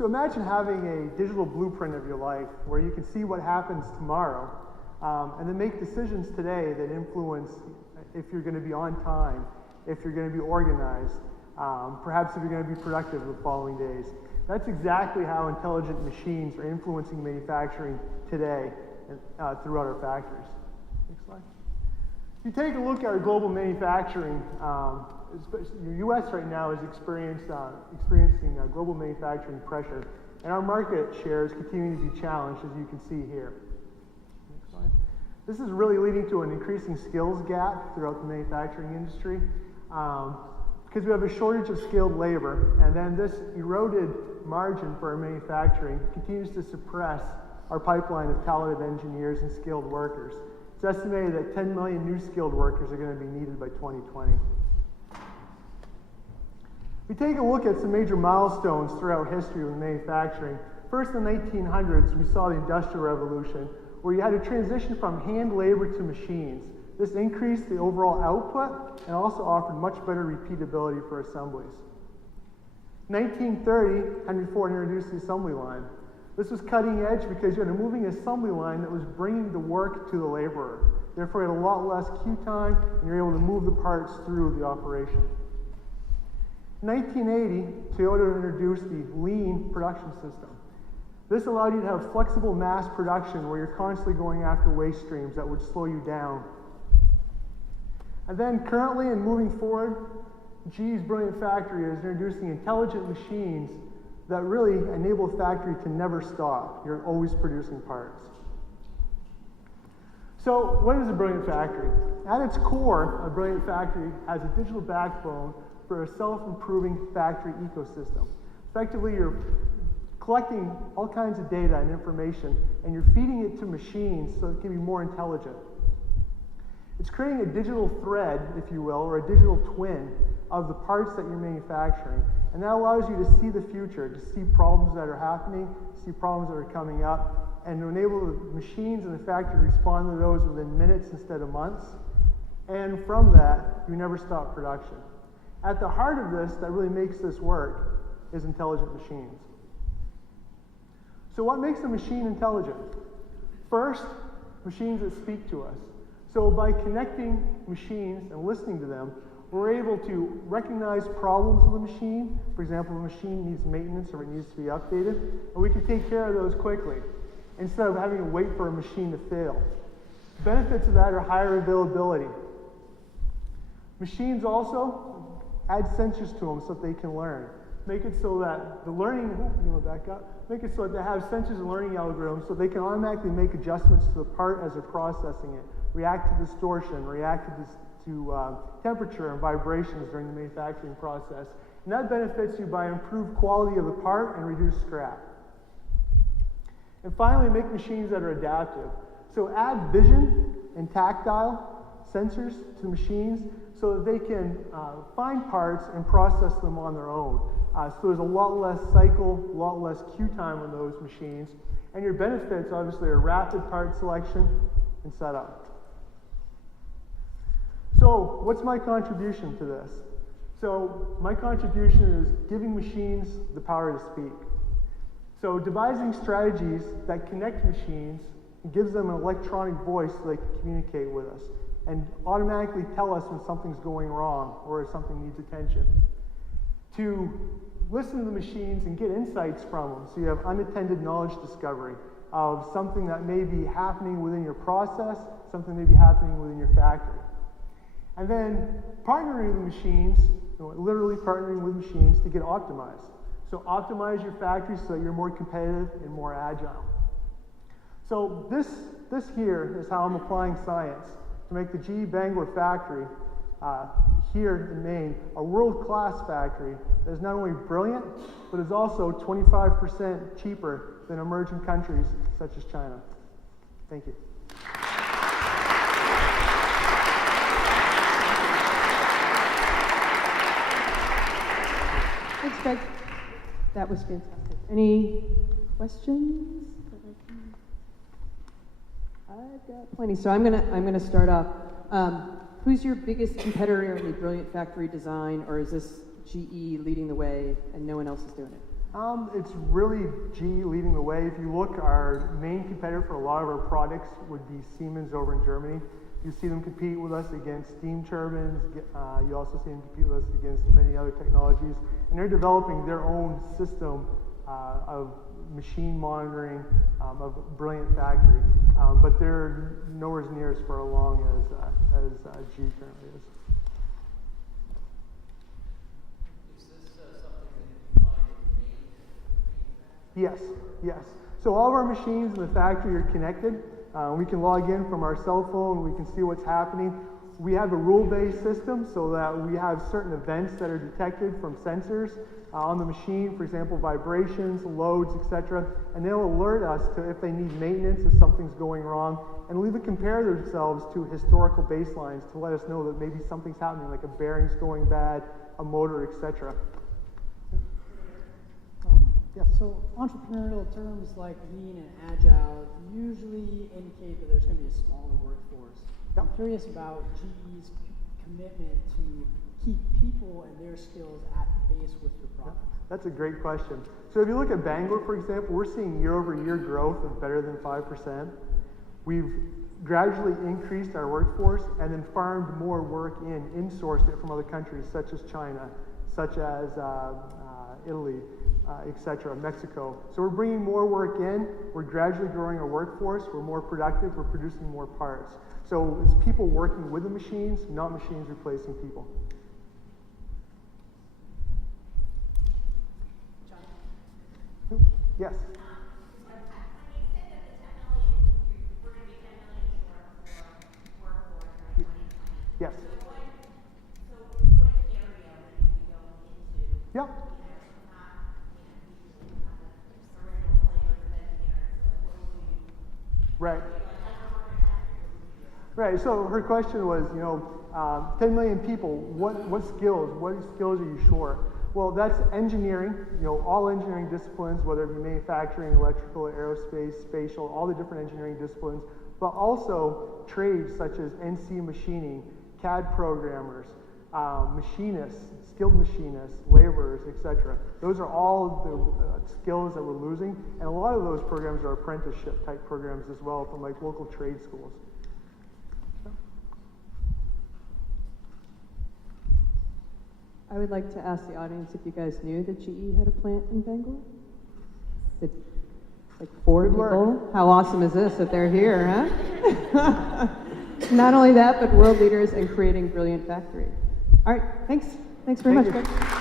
So imagine having a digital blueprint of your life where you can see what happens tomorrow and then make decisions today that influence if you're going to be on time, if you're going to be organized, perhaps if you're going to be productive the following days. That's exactly how intelligent machines are influencing manufacturing today throughout our factories. Next slide. If you take a look at our global manufacturing, the U.S. right now is experiencing global manufacturing pressure, and our market share is continuing to be challenged, as you can see here. Next slide. This is really leading to an increasing skills gap throughout the manufacturing industry because we have a shortage of skilled labor, and then this eroded margin for our manufacturing continues to suppress our pipeline of talented engineers and skilled workers. It's estimated that 10 million new skilled workers are going to be needed by 2020. We take a look at some major milestones throughout history of manufacturing. First, in the 1900s, we saw the Industrial Revolution, where you had to transition from hand labor to machines. This increased the overall output and also offered much better repeatability for assemblies. In 1930, Henry Ford introduced the assembly line. This was cutting edge because you had a moving assembly line that was bringing the work to the laborer. Therefore, you had a lot less queue time, and you're able to move the parts through the operation. In 1980, Toyota introduced the lean production system. This allowed you to have flexible mass production where you're constantly going after waste streams that would slow you down. And then currently and moving forward, GE's brilliant factory is introducing intelligent machines that really enable a factory to never stop. You're always producing parts. So what is a brilliant factory? At its core, a brilliant factory has a digital backbone for a self-improving factory ecosystem. Effectively, you're collecting all kinds of data and information, and you're feeding it to machines so it can be more intelligent. It's creating a digital thread, if you will, or a digital twin of the parts that you're manufacturing. And that allows you to see the future, to see problems that are happening, see problems that are coming up, and to enable the machines in the factory to respond to those within minutes instead of months. And from that, you never stop production. At the heart of this, that really makes this work, is intelligent machines. So what makes a machine intelligent? First, machines that speak to us. So by connecting machines and listening to them, we're able to recognize problems with the machine. For example, the machine needs maintenance or it needs to be updated, and we can take care of those quickly instead of having to wait for a machine to fail. Benefits of that are higher availability. Machines also add sensors to them so that they can learn. Make it so that the learning, make it so that they have sensors and learning algorithms so they can automatically make adjustments to the part as they're processing it, react to distortion, react to temperature and vibrations during the manufacturing process. And that benefits you by improved quality of the part and reduced scrap. And finally, make machines that are adaptive. So add vision and tactile sensors to machines so that they can find parts and process them on their own. So there's a lot less cycle, a lot less queue time on those machines. And your benefits, obviously, are rapid part selection and setup. So what's my contribution to this? So my contribution is giving machines the power to speak. So devising strategies that connect machines and gives them an electronic voice so they can communicate with us and automatically tell us when something's going wrong or if something needs attention. To listen to the machines and get insights from them so you have unattended knowledge discovery of something that may be happening within your process, something may be happening within your factory. And then partnering with machines, literally partnering with machines to get optimized. So optimize your factory so that you're more competitive and more agile. So this here is how I'm applying science to make the GE Bangor factory here in Maine a world-class factory that is not only brilliant, but is also 25% cheaper than emerging countries such as China. Thank you. Thanks, Kraig. That was fantastic. Any questions? I've got plenty. So I'm gonna start off. Who's your biggest competitor in the brilliant factory design, or is this GE leading the way and no one else is doing it? It's really GE leading the way. If you look, our main competitor for a lot of our products would be Siemens over in Germany. You see them compete with us against steam turbines. You also see them compete with us against many other technologies. And they're developing their own system of machine monitoring, of Brilliant Factory. But they're nowhere near as far along as GE currently is. Yes, yes. So all of our machines in the factory are connected. We can log in from our cell phone. We can see what's happening. We have a rule-based system so that we have certain events that are detected from sensors on the machine, for example, vibrations, loads, etc. And they'll alert us to if they need maintenance, if something's going wrong, and we'll even compare themselves to historical baselines to let us know that maybe something's happening, like a bearing's going bad, a motor, etc. Yes. So entrepreneurial terms like lean and agile usually indicate that there's going to be a smaller workforce. Yep. I'm curious about GE's commitment to keep people and their skills at pace with your product. That's a great question. So if you look at Bangalore, for example, we're seeing year-over-year growth of better than 5%. We've gradually increased our workforce and then farmed more work insourced it from other countries such as China, such as Italy, etc., Mexico. So we're bringing more work in, we're gradually growing our workforce, we're more productive, we're producing more parts. So it's people working with the machines, not machines replacing people. Yes? Yes. Yep. Right. Right. So her question was, 10 million people. What skills? What skills are you short? Well, that's engineering. All engineering disciplines, whether it be manufacturing, electrical, aerospace, spatial, all the different engineering disciplines, but also trades such as NC machining, CAD programmers, machinists, skilled machinists, laborers, etc. Those are all the skills that we're losing, and a lot of those programs are apprenticeship type programs as well from like local trade schools. I would like to ask the audience if you guys knew that GE had a plant in Bangalore? It's like 4 Good people. work. How awesome is this that they're here, huh? Not only that, but world leaders in creating Brilliant Factory. All right, thanks. Thanks very Thank much, you. Kraig.